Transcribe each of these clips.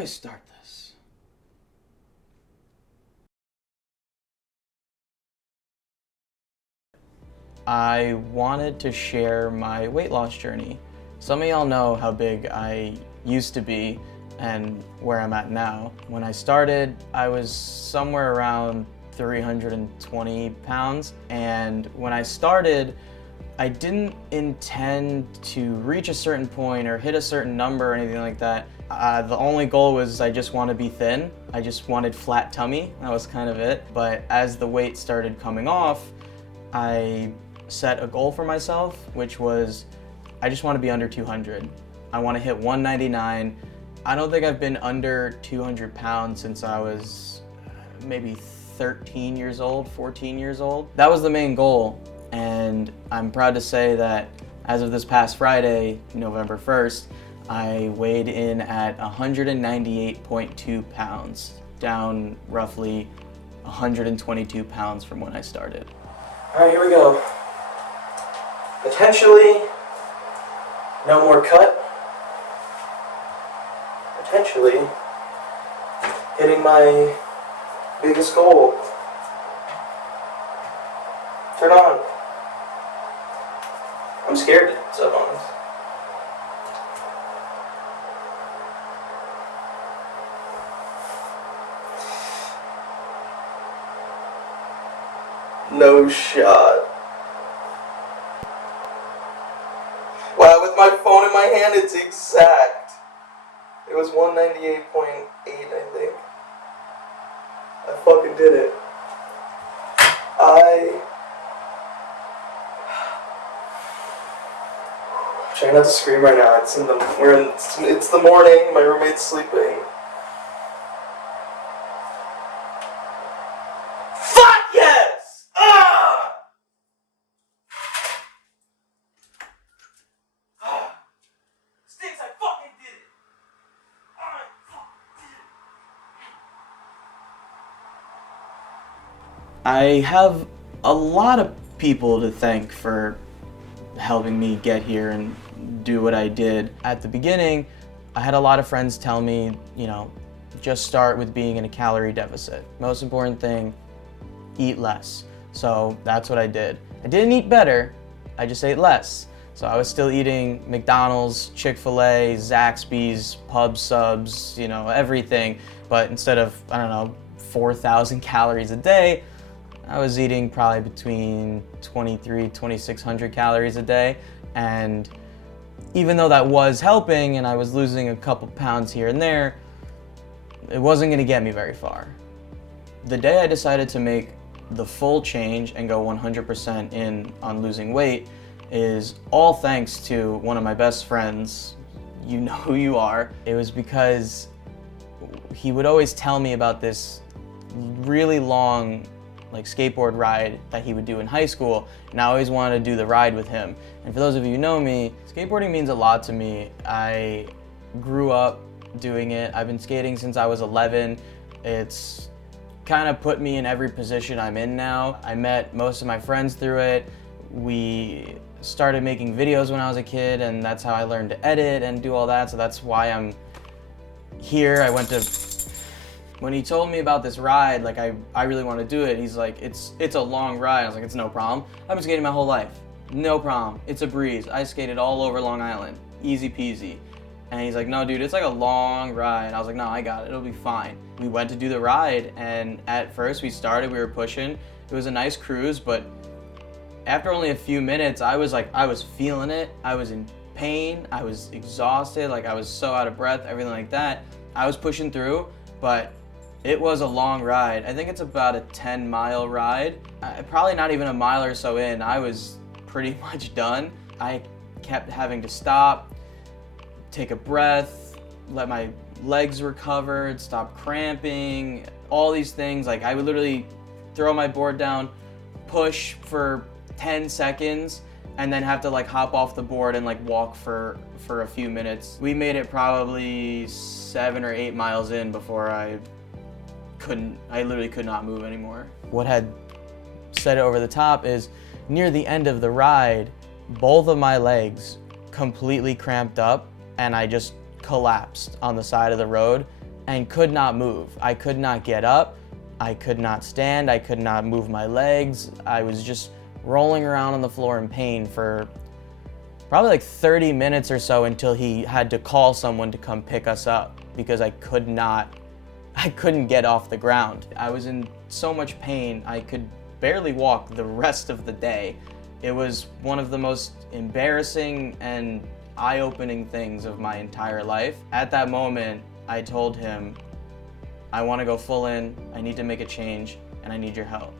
I start this? I wanted to share my weight loss journey. Some of y'all know how big I used to be and where I'm at now. When I started, I was somewhere around 320 pounds, and when I started, I didn't intend to reach a certain point or hit a certain number or anything like that. The only goal was I just want to be thin. I just wanted flat tummy. That was kind of it. But as the weight started coming off, I set a goal for myself, which was I just want to be under 200. I want to hit 199. I don't think I've been under 200 pounds since I was maybe 13 years old, 14 years old. That was the main goal. And I'm proud to say that as of this past Friday, November 1st, I weighed in at 198.2 pounds, down roughly 122 pounds from when I started. All right, here we go. Potentially, no more cut. Potentially, hitting my biggest goal. Turn on. I'm scared to sub on this. No shot. Wow, with my phone in my hand, it's exact. It was 198.8, I think. I fucking did it. I'm trying not to scream right now. It's the morning. My roommate's sleeping. Fuck yes! Stinks, I fucking did it. I fucking did it. I have a lot of people to thank for helping me get here and do what I did. At the beginning, I had a lot of friends tell me, just start with being in a calorie deficit. Most important thing, eat less. So that's what I did. I didn't eat better, I just ate less. So I was still eating McDonald's, Chick-fil-A, Zaxby's, pub subs, everything. But instead of, 4,000 calories a day, I was eating probably between 2,600 calories a day. And even though that was helping and I was losing a couple pounds here and there, it wasn't gonna get me very far. The day I decided to make the full change and go 100% in on losing weight is all thanks to one of my best friends. You know who you are. It was because he would always tell me about this really long skateboard ride that he would do in high school, and I always wanted to do the ride with him. And for those of you who know me, skateboarding means a lot to me. I grew up doing it. I've been skating since I was 11. It's kind of put me in every position I'm in now. I met most of my friends through it. We started making videos when I was a kid, and that's how I learned to edit and do all that, so that's why I'm here. When he told me about this ride, I really want to do it, he's like, it's a long ride. I was like, it's no problem. I've been skating my whole life. No problem. It's a breeze. I skated all over Long Island. Easy peasy. And he's like, no, dude, it's like a long ride. I was like, no, I got it. It'll be fine. We went to do the ride, and at first we were pushing. It was a nice cruise, but after only a few minutes, I was feeling it. I was in pain. I was exhausted. I was so out of breath, everything like that. I was pushing through, but it was a long ride. I think it's about a 10-mile ride. Probably not even a mile or so in, I was pretty much done. I kept having to stop, take a breath, let my legs recover, stop cramping, all these things. I would literally throw my board down, push for 10 seconds, and then have to hop off the board and walk for a few minutes. We made it probably 7 or 8 miles in before I literally could not move anymore. What had set it over the top is near the end of the ride, both of my legs completely cramped up and I just collapsed on the side of the road and could not move. I could not get up, I could not stand, I could not move my legs. I was just rolling around on the floor in pain for probably like 30 minutes or so until he had to call someone to come pick us up because I couldn't get off the ground. I was in so much pain, I could barely walk the rest of the day. It was one of the most embarrassing and eye-opening things of my entire life. At that moment, I told him, I want to go full in, I need to make a change, and I need your help.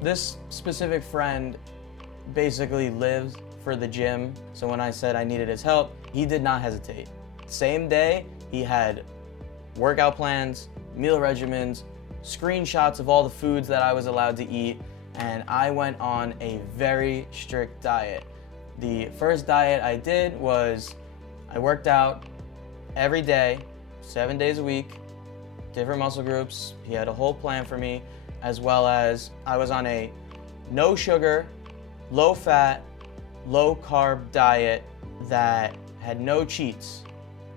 This specific friend basically lives for the gym, so when I said I needed his help, he did not hesitate. Same day, he had workout plans, meal regimens, screenshots of all the foods that I was allowed to eat, and I went on a very strict diet. The first diet I did was I worked out every day, 7 days a week, different muscle groups. He had a whole plan for me, as well as I was on a no sugar, low fat, low carb diet that had no cheats.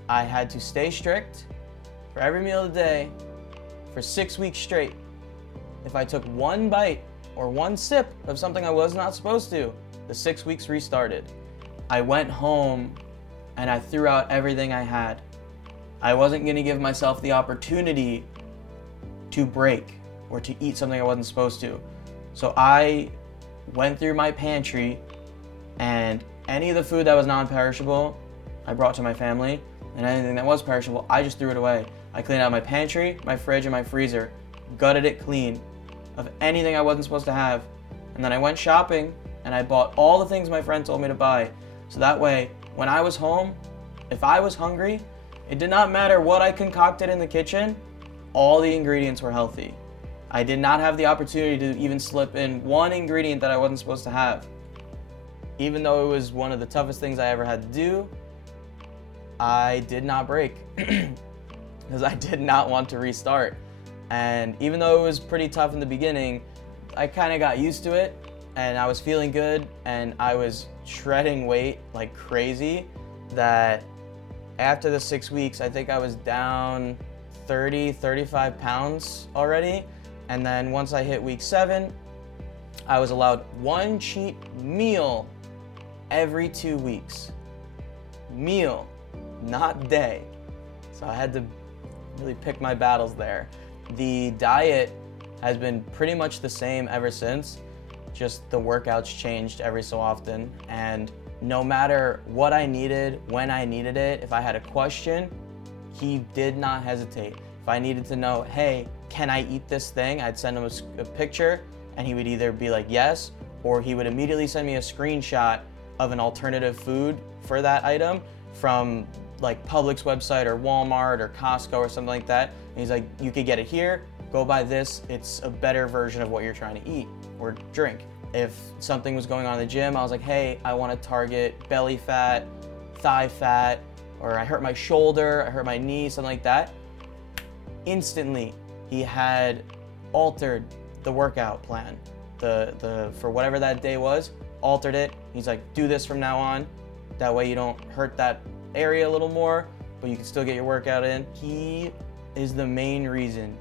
I had to stay strict for every meal of the day for 6 weeks straight. If I took one bite or one sip of something I was not supposed to, the 6 weeks restarted. I went home and I threw out everything I had. I wasn't gonna give myself the opportunity to break or to eat something I wasn't supposed to. So I went through my pantry and any of the food that was non-perishable, I brought to my family, and anything that was perishable, I just threw it away. I cleaned out my pantry, my fridge, and my freezer, gutted it clean of anything I wasn't supposed to have. And then I went shopping and I bought all the things my friend told me to buy. So that way, when I was home, if I was hungry, it did not matter what I concocted in the kitchen, all the ingredients were healthy. I did not have the opportunity to even slip in one ingredient that I wasn't supposed to have. Even though it was one of the toughest things I ever had to do, I did not break because I did not want to restart. And even though it was pretty tough in the beginning, I kind of got used to it and I was feeling good and I was shredding weight like crazy that after the 6 weeks, I think I was down 35 pounds already. And then once I hit week 7, I was allowed one cheat meal every 2 weeks. Meal, not day. So I had to really pick my battles there. The diet has been pretty much the same ever since, just the workouts changed every so often. And no matter what I needed, when I needed it, if I had a question, he did not hesitate. If I needed to know, hey, can I eat this thing? I'd send him a picture and he would either be like, yes, or he would immediately send me a screenshot of an alternative food for that item from like Publix website or Walmart or Costco or something like that. And he's like, you could get it here, go buy this. It's a better version of what you're trying to eat or drink. If something was going on in the gym, I was like, hey, I want to target belly fat, thigh fat, or I hurt my shoulder, I hurt my knee, something like that. Instantly, he had altered the workout plan. For whatever that day was, altered it. He's like, do this from now on. That way you don't hurt that area a little more, but you can still get your workout in. He is the main reason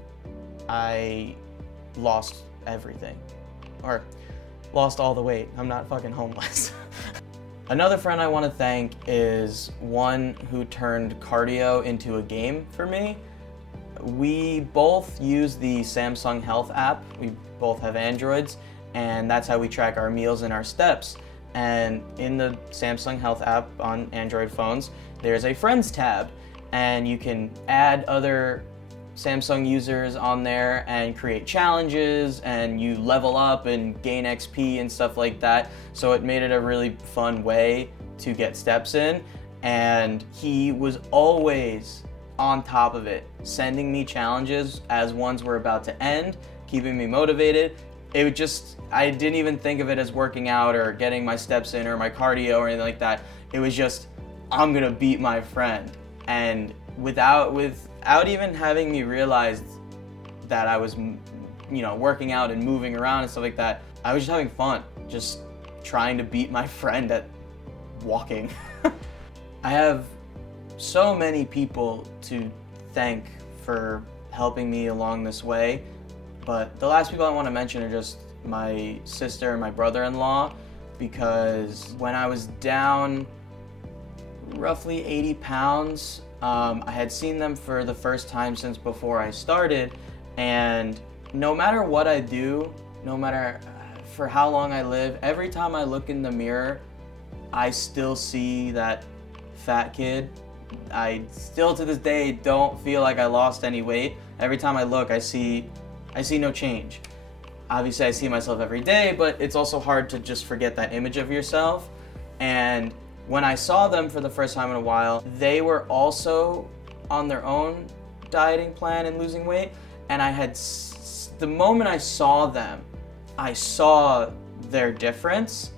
I lost everything, or lost all the weight. I'm not fucking homeless. Another friend I want to thank is one who turned cardio into a game for me. We both use the Samsung Health app. We both have Androids, and that's how we track our meals and our steps. And in the Samsung Health app on Android phones, there's a Friends tab, and you can add other Samsung users on there and create challenges, and you level up and gain XP and stuff like that. So it made it a really fun way to get steps in, and he was always on top of it, sending me challenges as ones were about to end, keeping me motivated. It would just, I didn't even think of it as working out or getting my steps in or my cardio or anything like that. It was just, I'm gonna beat my friend. And without even having me realize that I was, working out and moving around and stuff like that, I was just having fun, just trying to beat my friend at walking. I have so many people to thank for helping me along this way. But the last people I want to mention are just my sister and my brother-in-law, because when I was down roughly 80 pounds, I had seen them for the first time since before I started, and no matter what I do, no matter for how long I live, every time I look in the mirror, I still see that fat kid. I still to this day don't feel like I lost any weight. Every time I look, I see no change. Obviously I see myself every day, but it's also hard to just forget that image of yourself. And when I saw them for the first time in a while, they were also on their own dieting plan and losing weight. And the moment I saw them, I saw their difference,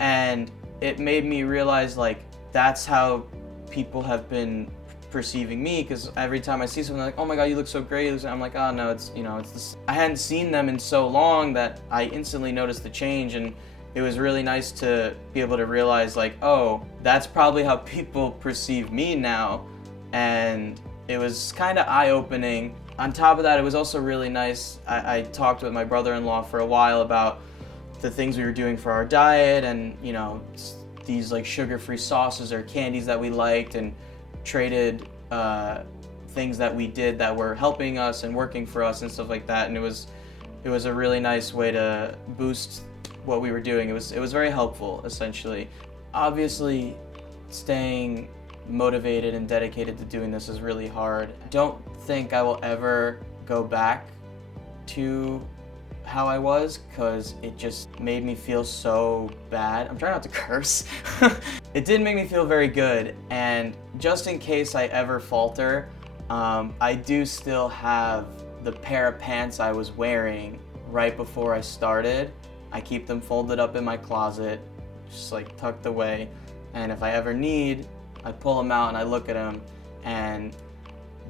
and it made me realize, like, that's how people have been perceiving me, because every time I see someone, like, oh my god, you look so great, I'm like, oh no, it's this. I hadn't seen them in so long that I instantly noticed the change, and it was really nice to be able to realize, like, oh, that's probably how people perceive me now. And it was kind of eye-opening. On top of that, it was also really nice. I talked with my brother-in-law for a while about the things we were doing for our diet, and these like sugar-free sauces or candies that we liked, and traded things that we did that were helping us and working for us and stuff like that. And it was a really nice way to boost what we were doing. It was very helpful, essentially. Obviously, staying motivated and dedicated to doing this is really hard. I don't think I will ever go back to how I was, because it just made me feel so bad. I'm trying not to curse. It didn't make me feel very good, and just in case I ever falter, I do still have the pair of pants I was wearing right before I started. I keep them folded up in my closet, just like tucked away, and if I ever need, I pull them out and I look at them. And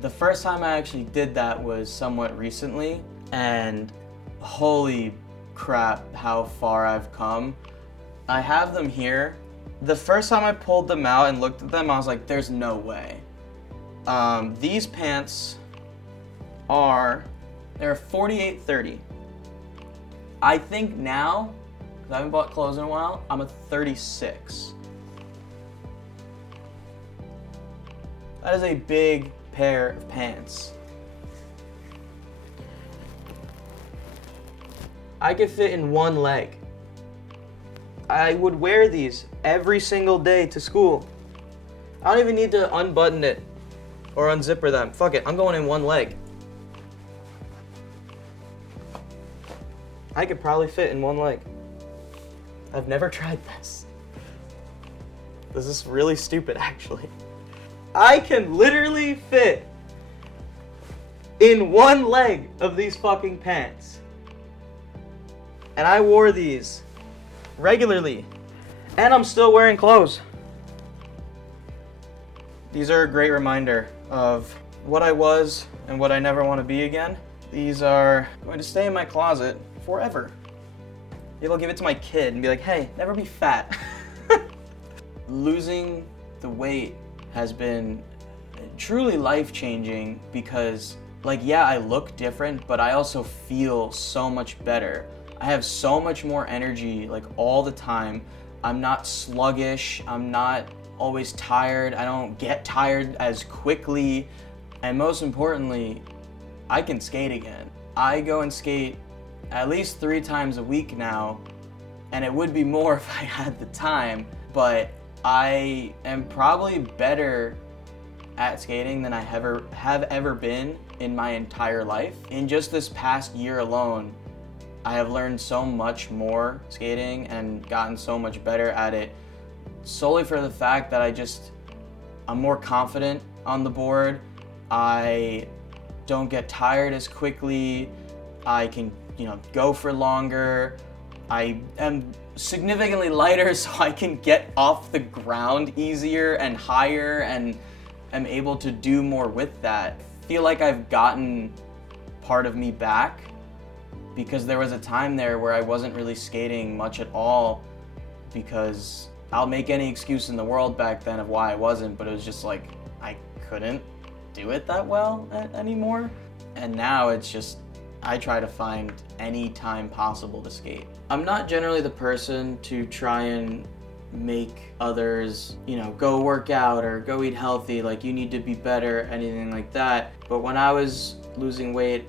the first time I actually did that was somewhat recently, and holy crap, how far I've come. I have them here. The first time I pulled them out and looked at them, I was like, there's no way. These pants they're 48-30. I think now, because I haven't bought clothes in a while, I'm a 36. That is a big pair of pants. I could fit in one leg. I would wear these every single day to school. I don't even need to unbutton it or unzipper them. Fuck it, I'm going in one leg. I could probably fit in one leg. I've never tried this. This is really stupid, actually. I can literally fit in one leg of these fucking pants. And I wore these regularly. And I'm still wearing clothes. These are a great reminder of what I was and what I never want to be again. These are going to stay in my closet forever. Maybe I'll give it to my kid and be like, hey, never be fat. Losing the weight has been truly life-changing, because, like, yeah, I look different, but I also feel so much better. I have so much more energy, like, all the time. I'm not sluggish. I'm not always tired. I don't get tired as quickly. And most importantly, I can skate again. I go and skate at least 3 times a week now, and it would be more if I had the time, but I am probably better at skating than I have ever been in my entire life. In just this past year alone, I have learned so much more skating and gotten so much better at it, solely for the fact that I'm more confident on the board. I don't get tired as quickly. I can, go for longer. I am significantly lighter, so I can get off the ground easier and higher, and am able to do more with that. I feel like I've gotten part of me back, because there was a time there where I wasn't really skating much at all, because I'll make any excuse in the world back then of why I wasn't, but it was just like I couldn't do it that well anymore. And now it's just, I try to find any time possible to skate. I'm not generally the person to try and make others, go work out or go eat healthy, like you need to be better, anything like that. But when I was losing weight,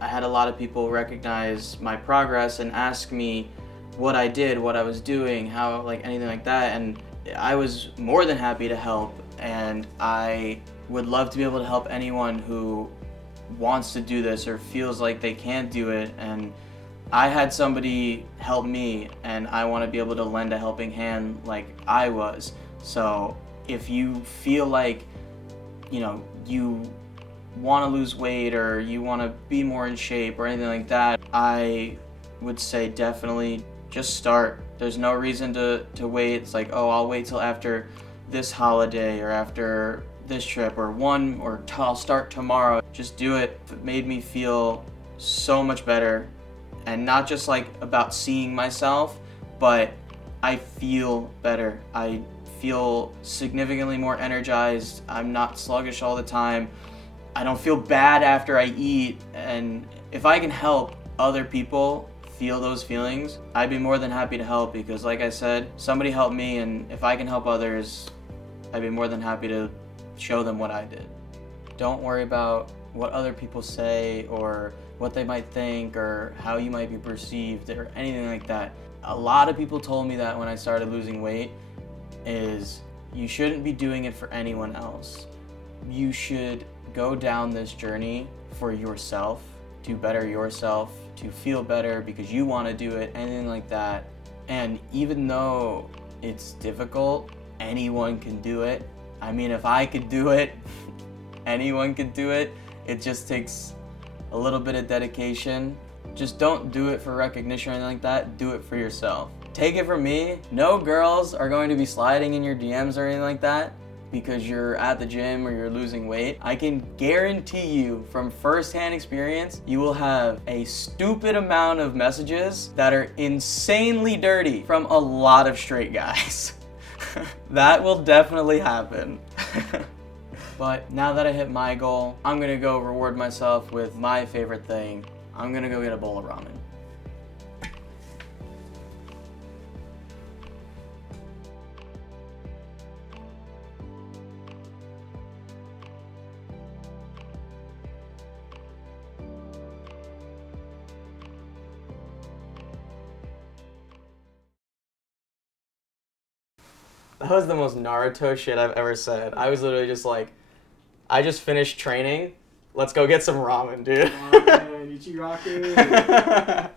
I had a lot of people recognize my progress and ask me what I did, what I was doing, how, like anything like that. And I was more than happy to help. And I would love to be able to help anyone who wants to do this or feels like they can't do it. And I had somebody help me, and I want to be able to lend a helping hand like I was. So if you feel like, you want to lose weight or you want to be more in shape or anything like that, I would say definitely just start. There's no reason to wait. It's like, oh, I'll wait till after this holiday or after this trip or I'll start tomorrow. Just do it. It made me feel so much better. And not just like about seeing myself, but I feel better. I feel significantly more energized. I'm not sluggish all the time. I don't feel bad after I eat. And if I can help other people feel those feelings, I'd be more than happy to help, because like I said, somebody helped me, and if I can help others, I'd be more than happy to show them what I did. Don't worry about what other people say or what they might think or how you might be perceived or anything like that. A lot of people told me that when I started losing weight, is you shouldn't be doing it for anyone else. You should go down this journey for yourself, to better yourself, to feel better because you want to do it, anything like that. And even though it's difficult, anyone can do it. I mean, if I could do it, anyone could do it. It just takes a little bit of dedication. Just don't do it for recognition or anything like that. Do it for yourself. Take it from me, no girls are going to be sliding in your DMs or anything like that because you're at the gym or you're losing weight. I can guarantee you from firsthand experience, you will have a stupid amount of messages that are insanely dirty from a lot of straight guys. That will definitely happen. But now that I hit my goal, I'm gonna go reward myself with my favorite thing. I'm gonna go get a bowl of ramen. That was the most Naruto shit I've ever said. I was literally just like, I just finished training. Let's go get some ramen, dude. Oh man, Ichiraku.